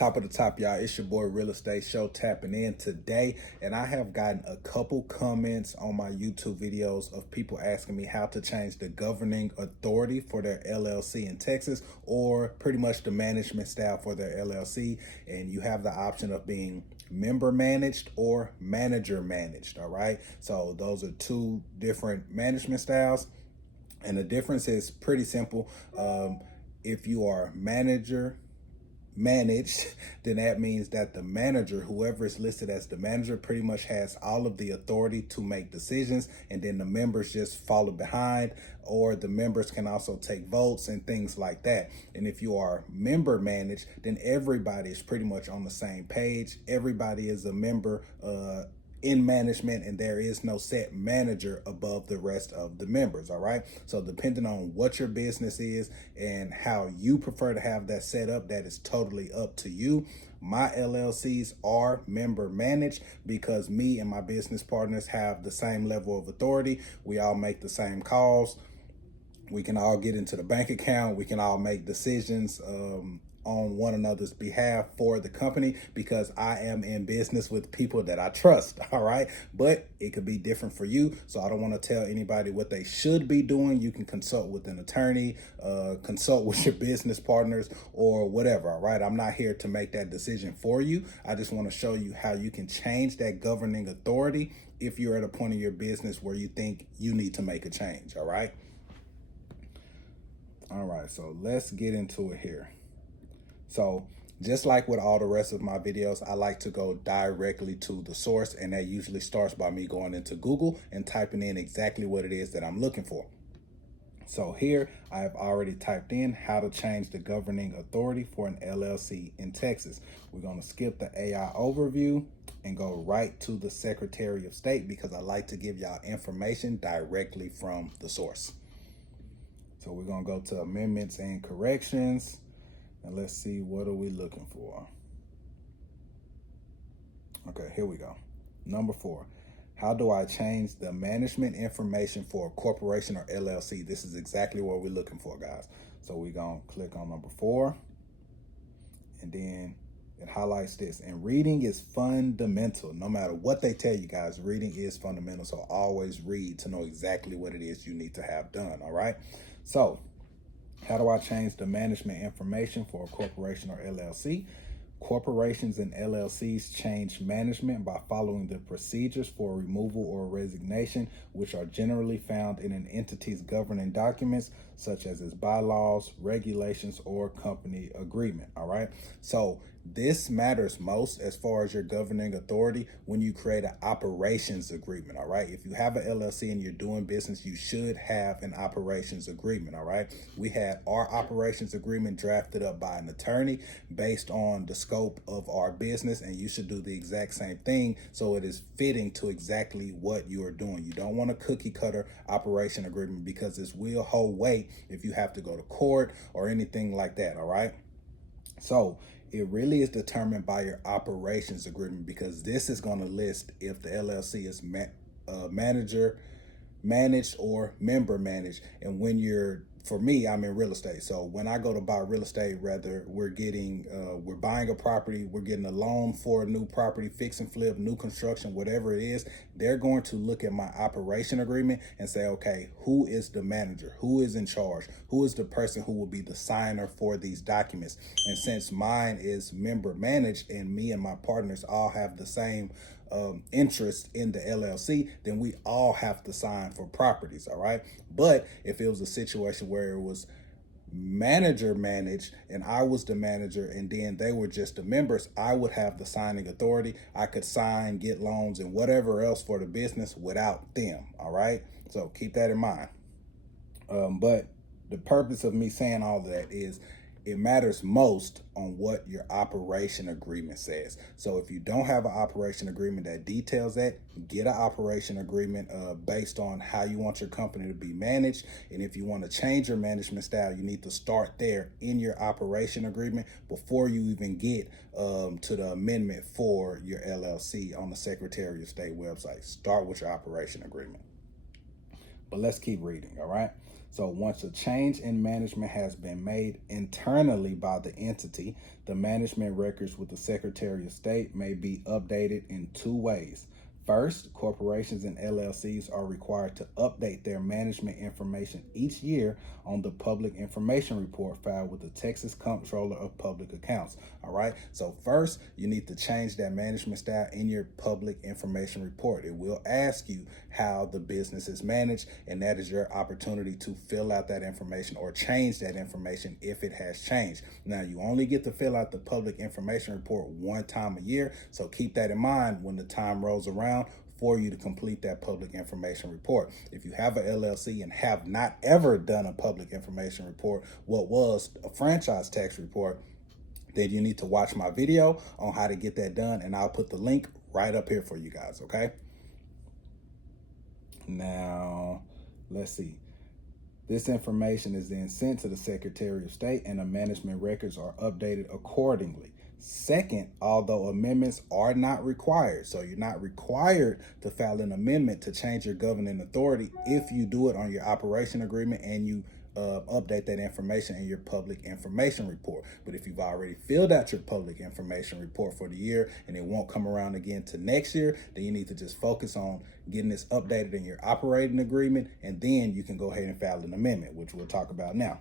Top of the top, y'all. It's your boy Real Estate Show tapping in today, and I have gotten a couple comments on my YouTube videos of people asking me how to change the governing authority for their LLC in Texas, or pretty much the management style for their LLC. And you have the option of being member managed or manager managed. All right, so those are two different management styles, and the difference is pretty simple. If you are manager managed, then that means that the manager, whoever is listed as the manager, pretty much has all of the authority to make decisions, and then the members just follow behind, or the members can also take votes and things like that. And if you are member managed, then everybody is pretty much on the same page. Everybody is a member in management, and there is no set manager above the rest of the members. All right, so depending on what your business is and how you prefer to have that set up, that is totally up to you. My LLCs are member managed because me and my business partners have the same level of authority. We all make the same calls. We can all get into the bank account. We can all make decisions on one another's behalf for the company, because I am in business with people that I trust. All right, but it could be different for you, so I don't want to tell anybody what they should be doing. You can consult with an attorney, consult with your business partners, or whatever. All right, I'm not here to make that decision for you. I just want to show you how you can change that governing authority if you're at a point in your business where you think you need to make a change. All right, so let's get into it here. So just like with all the rest of my videos, I like to go directly to the source, and that usually starts by me going into Google and typing in exactly what it is that I'm looking for. So here I have already typed in how to change the governing authority for an LLC in Texas. We're going to skip the AI overview and go right to the Secretary of State, because I like to give y'all information directly from the source. So we're going to go to amendments and corrections. And let's see, what are we looking for? Okay, here we go. Number 4, how do I change the management information for a corporation or LLC? This is exactly what we're looking for, guys. So we're going to click on number 4, and then it highlights this. And reading is fundamental. No matter what they tell you, guys, reading is fundamental. So always read to know exactly what it is you need to have done. All right, so how do I change the management information for a corporation or LLC? Corporations and LLCs change management by following the procedures for removal or resignation, which are generally found in an entity's governing documents, such as its bylaws, regulations, or company agreement. All right, so this matters most as far as your governing authority when you create an operations agreement. All right, if you have an LLC and you're doing business, you should have an operations agreement. All right, we had our operations agreement drafted up by an attorney based on the scope of our business, and you should do the exact same thing so it is fitting to exactly what you are doing. You don't want a cookie cutter operation agreement, because this will hold weight if you have to go to court or anything like that. All right, so it really is determined by your operations agreement, because this is going to list if the LLC is manager managed or member managed. And when you're, for me, I'm in real estate, so when I go to buy real estate, whether we're buying a property, we're getting a loan for a new property, fix and flip, new construction, whatever it is, they're going to look at my operation agreement and say, okay, who is the manager, who is in charge, who is the person who will be the signer for these documents. And since mine is member managed and me and my partners all have the same interest in the LLC, then we all have to sign for properties. All right, but if it was a situation where it was manager managed and I was the manager and then they were just the members, I would have the signing authority. I could sign, get loans, and whatever else for the business without them. All right, so keep that in mind. But the purpose of me saying all of that is it matters most on what your operation agreement says. So if you don't have an operation agreement that details that, get an operation agreement based on how you want your company to be managed. And if you want to change your management style, you need to start there in your operation agreement before you even get to the amendment for your LLC on the Secretary of State website. Start with your operation agreement. But let's keep reading. All right, So once a change in management has been made internally by the entity, the management records with the Secretary of State may be updated in two ways. First, corporations and LLCs are required to update their management information each year on the public information report filed with the Texas Comptroller of Public Accounts. All right. So first, you need to change that management style in your public information report. It will ask you how the business is managed, and that is your opportunity to fill out that information or change that information if it has changed. Now, you only get to fill out the public information report one time a year. So keep that in mind when the time rolls around for you to complete that public information report. If you have a LLC and have not ever done a public information report, what was a franchise tax report, then you need to watch my video on how to get that done, and I'll put the link right up here for you guys, okay? Now, let's see. This information is then sent to the Secretary of State, and the management records are updated accordingly. Second, although amendments are not required, so you're not required to file an amendment to change your governing authority if you do it on your operation agreement and you update that information in your public information report. But if you've already filled out your public information report for the year and it won't come around again to next year, then you need to just focus on getting this updated in your operating agreement, and then you can go ahead and file an amendment, which we'll talk about now.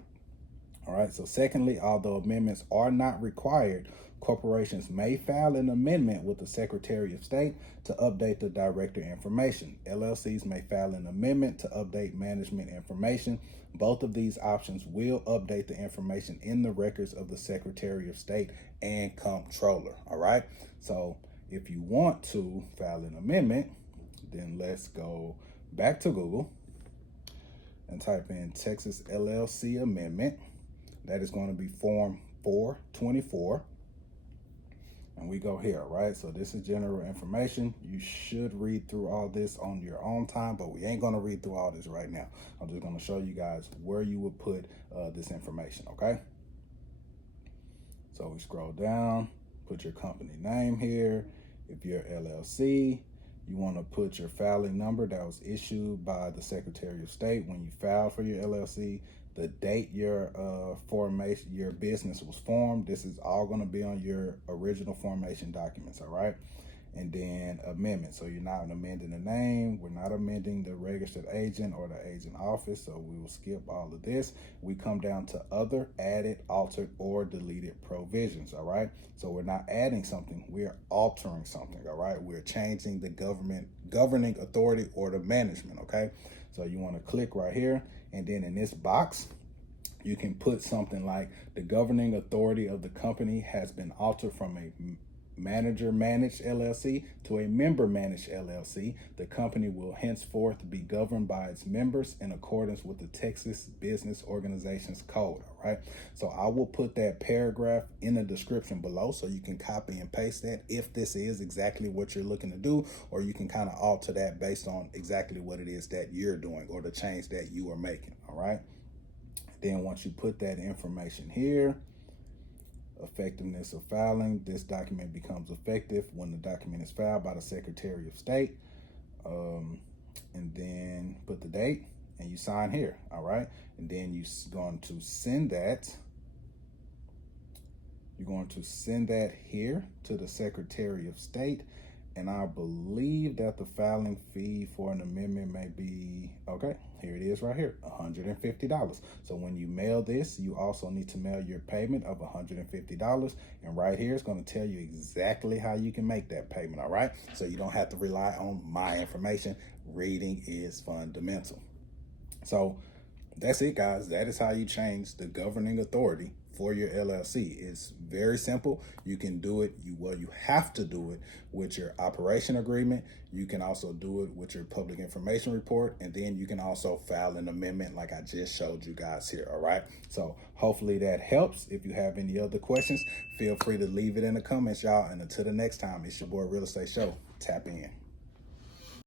All right. So secondly, although amendments are not required, corporations may file an amendment with the Secretary of State to update the director information. LLCs may file an amendment to update management information. Both of these options will update the information in the records of the Secretary of State and Comptroller. All right. So if you want to file an amendment, then let's go back to Google and type in Texas LLC amendment. That is going to be form 424. And we go here, right? So this is general information. You should read through all this on your own time, but we ain't going to read through all this right now. I'm just going to show you guys where you would put this information, okay? So we scroll down, put your company name here. If you're LLC, you want to put your filing number that was issued by the Secretary of State when you filed for your LLC, the date your your business was formed. This is all going to be on your original formation documents, all right? And then amendment. So you're not amending the name. We're not amending the registered agent or the agent office. So we will skip all of this. We come down to other added, altered, or deleted provisions, all right? So we're not adding something. We're altering something, all right? We're changing the governing authority or the management, okay? So you want to click right here. And then in this box, you can put something like the governing authority of the company has been altered from a manager managed LLC to a member managed LLC. The company will henceforth be governed by its members in accordance with the Texas Business Organizations Code. All right. So I will put that paragraph in the description below so you can copy and paste that if this is exactly what you're looking to do, or you can kind of alter that based on exactly what it is that you're doing or the change that you are making. All right. Then once you put that information here, effectiveness of filing, this document becomes effective when the document is filed by the Secretary of State. And then put the date and you sign here, all right? And then you're going to send that. You're going to send that here to the Secretary of State. And I believe that the filing fee for an amendment may be, okay, here it is right here, $150. So when you mail this, you also need to mail your payment of $150. And right here, it's going to tell you exactly how you can make that payment, all right? So you don't have to rely on my information. Reading is fundamental. So that's it, guys. That is how you change the governing authority for your LLC. It's very simple. You can do it. You have to do it with your operation agreement. You can also do it with your public information report, and then you can also file an amendment like I just showed you guys here. All right. So hopefully that helps. If you have any other questions, feel free to leave it in the comments, y'all. And until the next time, it's your boy Real Estate Show. Tap in.